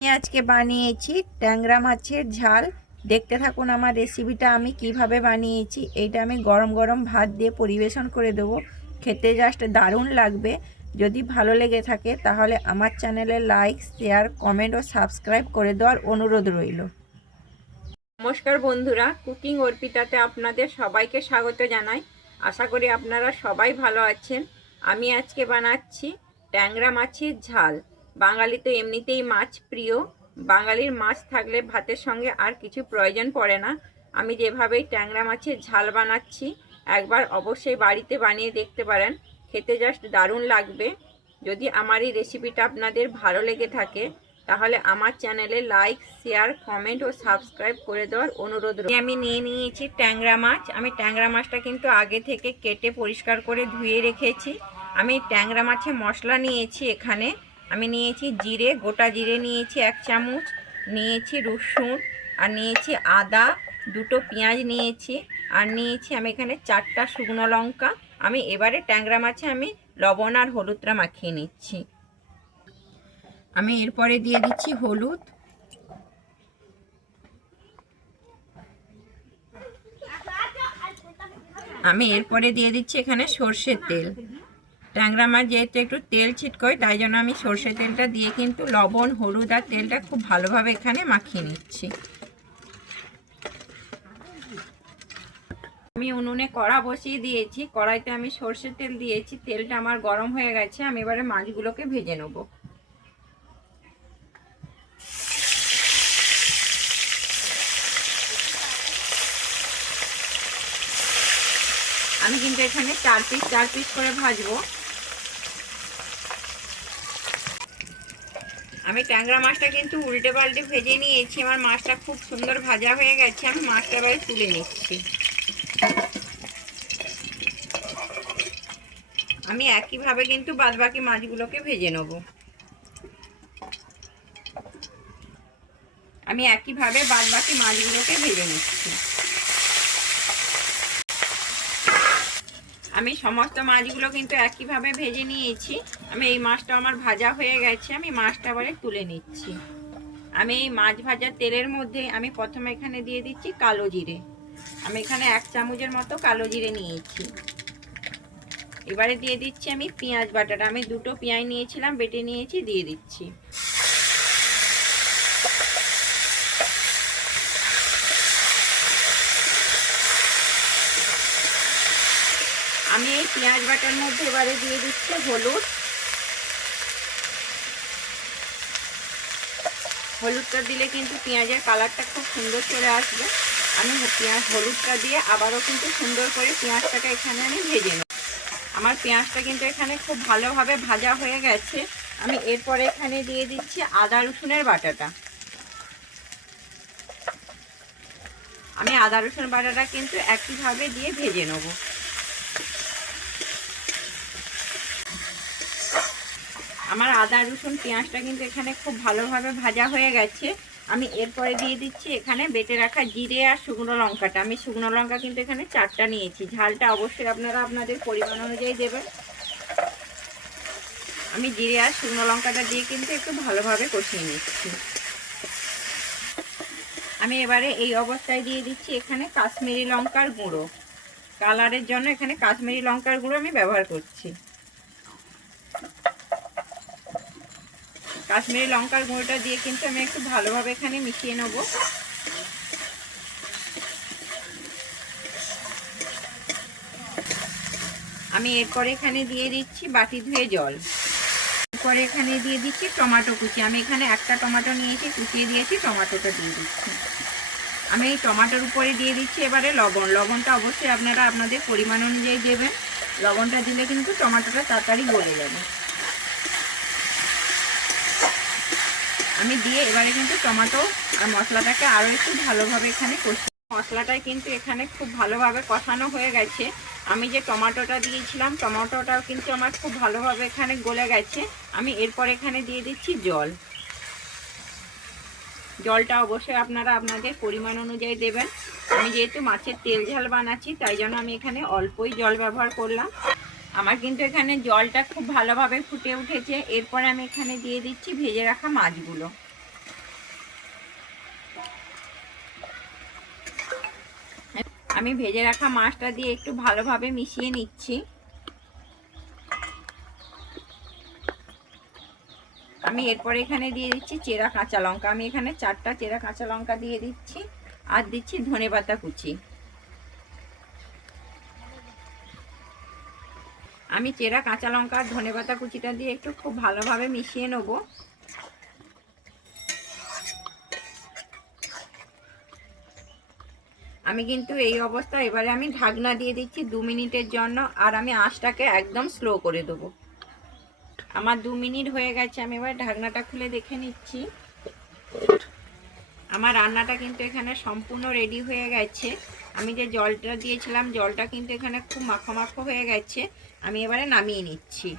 আমি আজকে বানিয়েছি ট্যাংরা মাছের ঝাল। দেখতে থাকুন আমার রেসিপিটা আমি কীভাবে বানিয়েছি। এইটা আমি গরম গরম ভাত দিয়ে পরিবেশন করে দেবো। খেতে জাস্ট দারুণ লাগবে। যদি ভালো লেগে থাকে তাহলে আমার চ্যানেলে লাইক শেয়ার কমেন্ট ও সাবস্ক্রাইব করে দেওয়ার অনুরোধ রইল। নমস্কার বন্ধুরা কুকিং অর্পিতাতে আপনাদের সবাইকে স্বাগত জানাই। আশা করি আপনারা সবাই ভালো আছেন। আমি আজকে বানাচ্ছি ট্যাংরা মাছের ঝাল। বাঙালি তো এমনিতেই মাছ প্রিয়। বাঙালির মাছ থাকলে ভাতের সঙ্গে আর কিছু প্রয়োজন পড়ে না। আমি যেভাবেই ট্যাংরা মাছের ঝাল বানাচ্ছি, একবার অবশ্যই বাড়িতে বানিয়ে দেখতে পারেন। খেতে জাস্ট দারুণ লাগবে। যদি আমার এই রেসিপিটা আপনাদের ভালো লেগে থাকে, তাহলে আমার চ্যানেলে লাইক শেয়ার কমেন্ট ও সাবস্ক্রাইব করে দেওয়ার অনুরোধ আমি নিয়ে নিয়েছি ট্যাংরা মাছ। আমি ট্যাংরা মাছটা কিন্তু আগে থেকে কেটে পরিষ্কার করে ধুয়ে রেখেছি। আমি ট্যাংরা মাছে মশলা নিয়েছি এখানে। আমি নিয়েছি জিরে, গোটা জিরে নিয়েছি এক চামচ, নিয়েছি রসুন, আর নিয়েছি আদা, দুটো পেঁয়াজ নিয়েছি, আর নিয়েছি আমি এখানে চারটা শুকনো লঙ্কা। আমি এবারে ট্যাংরা মাছে আমি লবণ আর হলুদটা মাখিয়ে নিচ্ছি। আমি এরপরে দিয়ে দিচ্ছি হলুদ। আমি এরপরে দিয়ে দিচ্ছি এখানে সর্ষের তেল। ট্যাংরা মাছ যেহেতু একটু তেল ছিটকোয় তাই জন্য আমি সর্ষের তেলটা দিয়ে কিন্তু লবণ, হলুদ আর তেলটা খুব ভালোভাবে এখানে মাখিয়ে নিচ্ছি। আমি উনুনে কড়া বসিয়ে দিয়েছি, কড়াইতে আমি সর্ষের তেল দিয়েছি, তেলটা আমার গরম হয়ে গেছে, আমি এবারে মাছগুলোকে ভেজে নেব। আমি কিন্তু এখানে চার পিস চার পিস করে ভাজবো। আমি ট্যাংরা মাছটা কিন্তু উল্টে পাল্টে ভেজে নিয়েছি। আমার মাছটা খুব সুন্দর ভাজা হয়ে গেছে। আমি মাছটা এবারে তুলে নিচ্ছি। আমি একইভাবে কিন্তু বাদবাকি মাছগুলোকে ভেজে নেব। আমি একইভাবে বাদবাকি মাছগুলোকে ভেজে নিচ্ছি। আমি সমস্ত মাছগুলো কিন্তু একইভাবে ভেজে নিয়েছি। আমি এই মাছটা আমার ভাজা হয়ে গেছে, আমি মাছটা আবারে তুলে নিচ্ছি। আমি এই মাছ ভাজার তেলের মধ্যে আমি প্রথমে এখানে দিয়ে দিচ্ছি কালো জিরে। আমি এখানে এক চামচের মতো কালো জিরে নিয়েছি। এবারে দিয়ে দিচ্ছি আমি পেঁয়াজ বাটাটা। আমি দুটো পেঁয়াজ নিয়েছিলাম, বেটে নিয়েছি, দিয়ে দিচ্ছি। আমি এই পেঁয়াজ বাটার মধ্যে এবারে দিয়ে দিচ্ছি হলুদ। হলুদটা দিলে কিন্তু পেঁয়াজের কালারটা খুব সুন্দর চলে আসবে। আমি পেঁয়াজ, হলুদটা দিয়ে আবারও কিন্তু সুন্দর করে পেঁয়াজটাকে এখানে আমি ভেজে নেব। আমার পেঁয়াজটা কিন্তু এখানে খুব ভালোভাবে ভাজা হয়ে গেছে। আমি এরপরে এখানে দিয়ে দিচ্ছি আদা রসুনের বাটাটা। আমি আদা রসুন বাটাটা কিন্তু একইভাবে দিয়ে ভেজে নেব। আমার আদা, রসুন, পেঁয়াজটা কিন্তু এখানে খুব ভালোভাবে ভাজা হয়ে গেছে। আমি এরপরে দিয়ে দিচ্ছি এখানে বেটে রাখা জিরে আর শুকনো লঙ্কাটা। আমি শুকনো লঙ্কা কিন্তু এখানে চারটা নিয়েছি। ঝালটা অবশ্যই আপনারা আপনাদের পরিমাণ অনুযায়ী দেবেন। আমি জিরে আর শুকনো লঙ্কাটা দিয়ে কিন্তু একটু ভালোভাবে কষিয়ে নিচ্ছি। আমি এবারে এই অবস্থায় দিয়ে দিচ্ছি এখানে কাশ্মীরি লঙ্কার গুঁড়ো। কালারের জন্য এখানে কাশ্মীরি লঙ্কার গুঁড়ো আমি ব্যবহার করছি। কাশ্মীরি লঙ্কার গুঁড়োটা দিয়ে কিন্তু আমি একটু ভালোভাবে এখানে মিশিয়ে নেব। আমি এরপরে এখানে দিয়ে দিচ্ছি বাটি ধুয়ে জল। এরপরে এখানে দিয়ে দিচ্ছি টমাটো কুচি। আমি এখানে একটা টমাটো নিয়েছি, কুচিয়ে দিয়েছি, টমাটোটা দিয়ে দিচ্ছি। আমি এই টমাটোর উপরে দিয়ে দিচ্ছি এবারে লবণ। লবণটা অবশ্যই আপনারা আপনাদের পরিমাণ অনুযায়ী দেবেন। লবণটা দিলে কিন্তু টমাটোটা তাড়াতাড়ি গলে যাবে। আমি দিয়ে এবারে কিন্তু টমেটো আর মশলাটাকে আরও একটু ভালোভাবে এখানে কষি মশলাটাই কিন্তু এখানে খুব ভালোভাবে কষানো হয়ে গেছে। আমি যে টমেটোটা দিয়েছিলাম, টমেটোটাও কিন্তু আমার খুব ভালোভাবে এখানে গলে গেছে। আমি এরপর এখানে দিয়ে দিচ্ছি জল। জলটা অবশ্যই আপনারা আপনাদের পরিমাণ অনুযায়ী দেবেন। আমি যেহেতু মাছের তেল ঝাল বানাচ্ছি, তাই জন্য আমি এখানে অল্পই জল ব্যবহার করলাম। আমার কিন্তু এখানে জলটা খুব ভালোভাবে ফুটে উঠেছে। এরপর আমি এখানে দিয়ে দিচ্ছি ভেজে রাখা মাছগুলো। আমি ভেজে রাখা মাছটা দিয়ে একটু ভালোভাবে মিশিয়ে নিচ্ছি। আমি এরপরে এখানে দিয়ে দিচ্ছি চেরা কাঁচা লঙ্কা। আমি এখানে চারটা চেরা কাঁচা লঙ্কা দিয়ে দিচ্ছি। আর দিচ্ছি ধনে পাতা কুচি। আমি চেরা কাঁচা লঙ্কা আর ধনে পাতা কুচিটা দিয়ে একটু খুব ভালোভাবে মিশিয়ে নেব। আমি কিন্তু এই অবস্থা, এবারে আমি ঢাকনা দিয়ে দিচ্ছি দু মিনিটের জন্য আর আমি আঁচটাকে একদম স্লো করে দেবো। আমার দু মিনিট হয়ে গেছে, আমি এবার ঢাকনাটা খুলে দেখে নিচ্ছি। আমার রান্নাটা কিন্তু এখানে সম্পূর্ণ রেডি হয়ে গেছে। আমি যে জলটা দিয়েছিলাম, জলটা কিন্তু এখানে খুব মাখো মাখো হয়ে গেছে। আমি এবারে নামিয়ে নিচ্ছি।